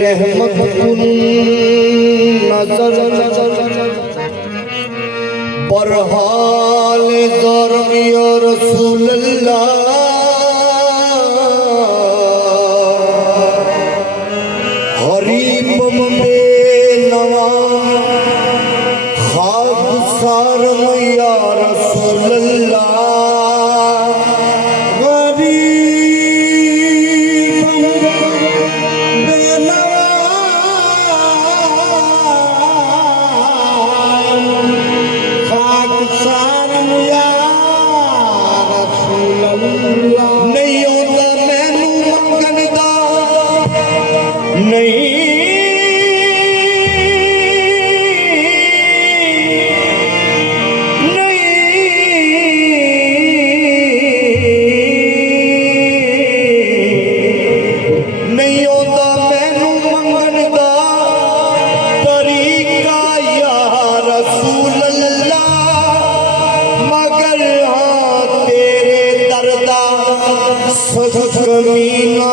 रहमत नजर बरहाल दर या रसूल अल्लाह हरीब में नवा खाब सार या रसूल अल्लाह कमीना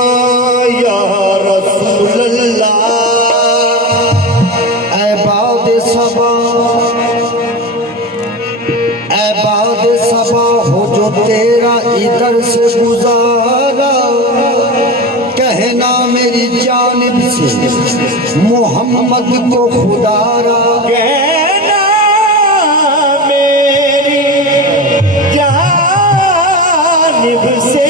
या रसूल अल्लाह ऐ बाद सबा हो जो तेरा इधर से गुजारा कहना मेरी जानिब से मोहम्मद को खुदारा कहना मेरी जानिब से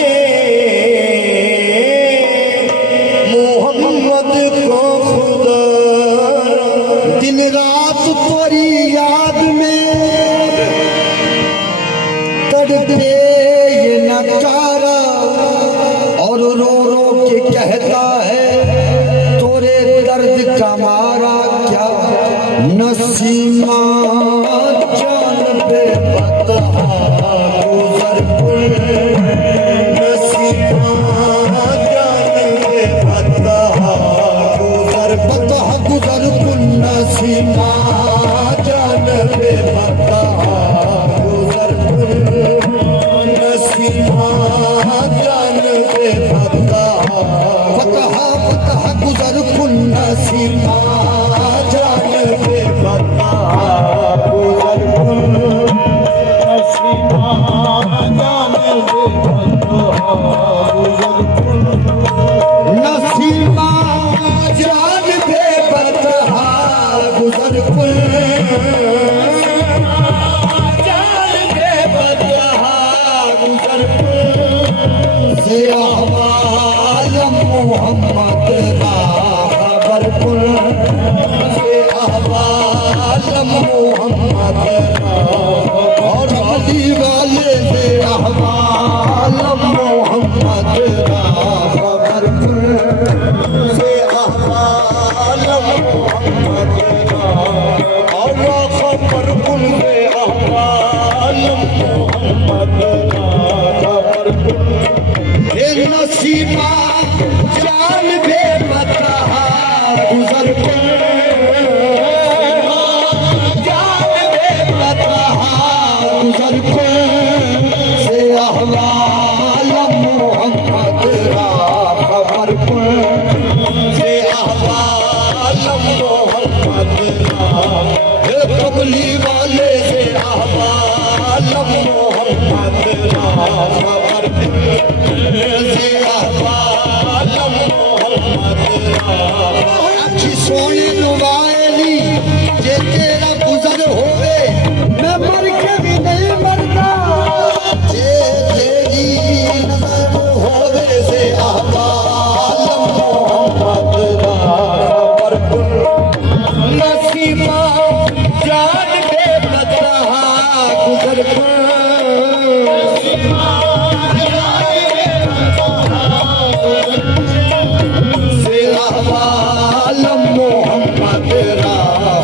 दिन रात तेरी याद में तड़पे ये नकारा और रो रो के कहता है तोरे दर्द का मारा क्या नसीमा जान बे बता गुजर नसीमा जान बे बता गुजर नसीमा जान बे बता गुजर नसीमा जान बे बता गुजर नसीमा जान बे बता गुजर नसीमा जान बे बता नसीमा जान बे गुजर जान बे बता गुजर से आलम मोहम्मद खबर से आलम मोहम्मद और अली वाले से आलम मोहम्मद खबर से आलम मोहम्मद और खबर कुल से आलम मोहम्मद खबर नसीमा जान बे बता गुजर जान बे बता गुजर से आलम मोहम्मद खबर से आलम मोहम्मद कबली वाले से आलम मोहम्मद खबर से आलम मोहम्मद अच्छी सोने नुवाली नसीमा जान के बता गुजर से अहवालम मोहम्मद रा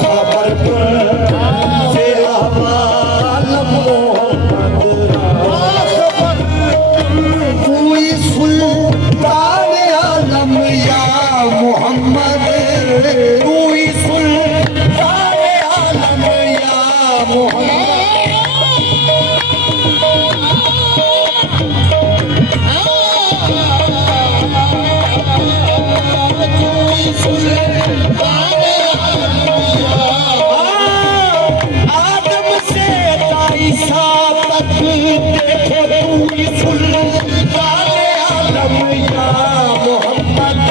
खबर से अहवालम मोहम्मद रा कोई सुल्तान आलम या मोहम्मद कोई सुल्तान आलम या मोहम्मद आदम से ईसा तक देखो तू ही सुल्तान आलम या मोहम्मद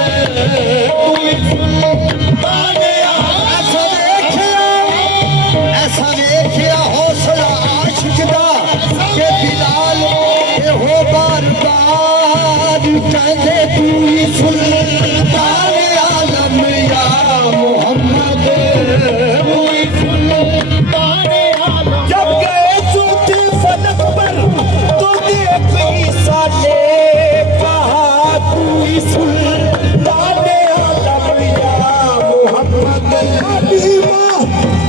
तू ही सुल्तान ऐसा देखिया हौसला आशिक दा के बिलाल ये हो बार बार कहते तू ही सुल्तान आलम या मोहम्मद तू ही सुल्तान आलम जब गए चूती फलक पर तो देख ईसा ने कहा तू ही सुल्तान आलम या मोहम्मद हबीबा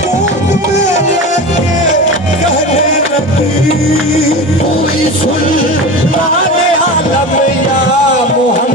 कोक में लेके कहने लगी तू ही सुल्तान आलम या मोहम्मद